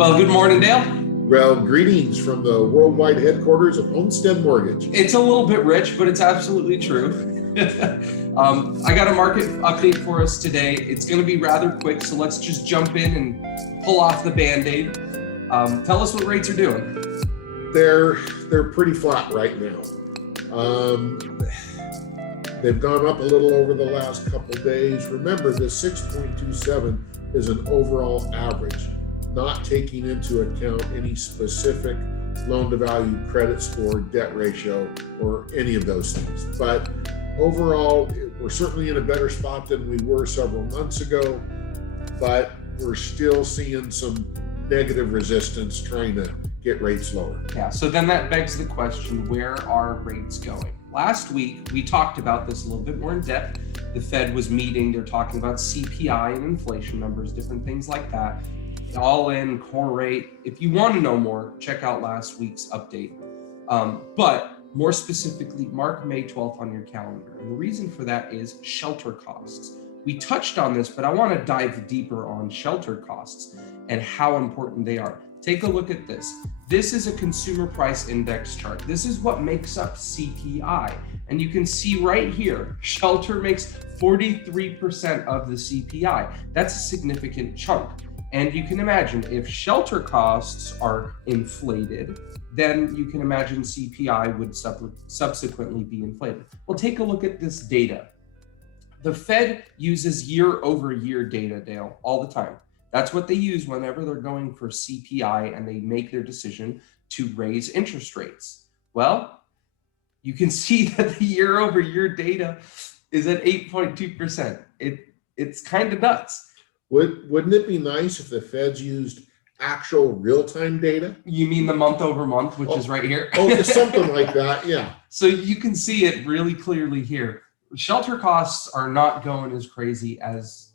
Well, good morning, Dale. Well, greetings from the worldwide headquarters of Homestead Mortgage. It's a little bit rich, but it's absolutely true. I got a market update for us today. It's going to be rather quick, so let's just jump in and pull off the Band-Aid. Tell us what rates are doing. They're pretty flat right now. They've gone up a little over the last couple of days. Remember, the 6.27 is an overall average, not taking into account any specific loan-to-value, credit score, debt ratio, or any of those things. But overall, we're certainly in a better spot than we were several months ago, but we're still seeing some negative resistance trying to get rates lower. Yeah, so then that begs the question, where are rates going? Last week, we talked about this a little bit more in depth. The Fed was meeting, they're talking about CPI and inflation numbers, different things like that. All in, core rate. If you want to know more, check out last week's update. But more specifically, mark May 12th on your calendar. And the reason for that is shelter costs. We touched on this, but I want to dive deeper on shelter costs and how important they are. Take a look at this. This is a consumer price index chart. This is what makes up CPI. And you can see right here, shelter makes 43% of the CPI. That's a significant chunk. And you can imagine if shelter costs are inflated, then you can imagine CPI would subsequently be inflated. Well, take a look at this data. The Fed uses year-over-year data, Dale, all the time. That's what they use whenever they're going for CPI and they make their decision to raise interest rates. Well, you can see that the year-over-year data is at 8.2%. It's kind of nuts. Wouldn't it be nice if the Feds used actual real-time data? You mean the month over month, which is right here? Something like that, yeah. So you can see it really clearly here. Shelter costs are not going as crazy as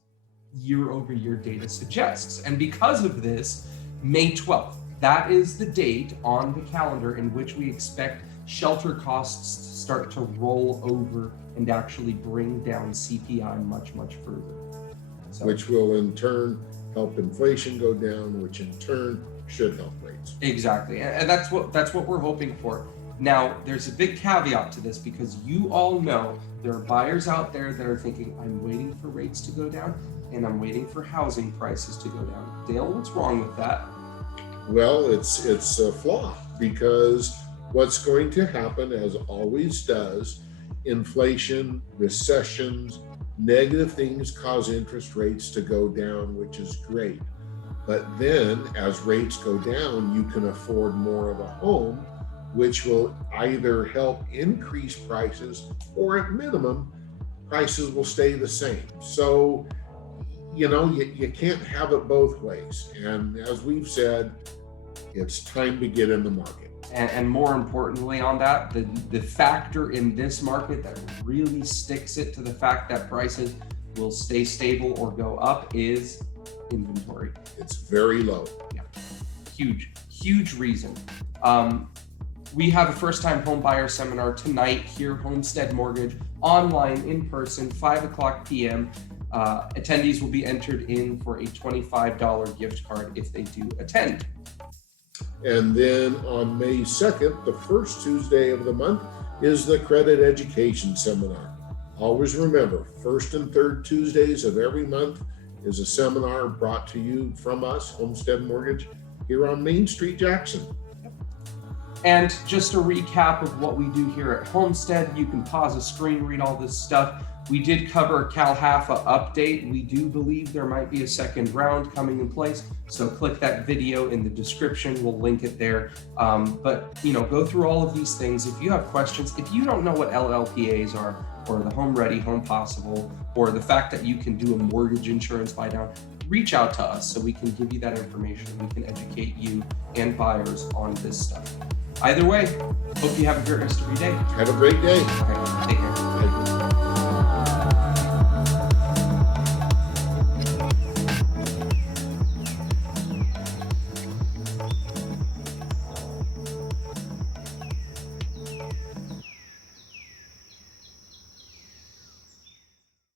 year-over-year data suggests. And because of this, May 12th, that is the date on the calendar in which we expect shelter costs to start to roll over and actually bring down CPI much, much further. So, which will in turn help inflation go down, which in turn should help rates. Exactly, and that's what we're hoping for. Now, there's a big caveat to this because you all know there are buyers out there that are thinking, I'm waiting for rates to go down and I'm waiting for housing prices to go down. Dale, what's wrong with that? Well, it's a flaw because what's going to happen, as always does, inflation, recessions, negative things cause interest rates to go down, which is great. But then as rates go down, you can afford more of a home, which will either help increase prices or at minimum, prices will stay the same. So, you can't have it both ways. And as we've said, it's time to get in the market. And more importantly on that, the factor in this market that really sticks it to the fact that prices will stay stable or go up is inventory. It's very low. Yeah, huge reason. We have a first-time home buyer seminar tonight here, Homestead Mortgage, online, in person, 5:00 p.m. Attendees will be entered in for a $25 gift card if they do attend. And then on May 2nd, the first Tuesday of the month, is the Credit Education Seminar. Always remember, first and third Tuesdays of every month is a seminar brought to you from us, Homestead Mortgage, here on Main Street, Jackson. And just a recap of what we do here at Homestead, you can pause a screen, read all this stuff. We did cover a CalHFA update. We do believe there might be a second round coming in place. So click that video in the description. We'll link it there. But go through all of these things. If you have questions, if you don't know what LLPAs are, or the Home Ready, Home Possible, or the fact that you can do a mortgage insurance buy down, reach out to us so we can give you that information. We can educate you and buyers on this stuff. Either way, hope you have a great rest of your day. Have a great day. Okay, take care.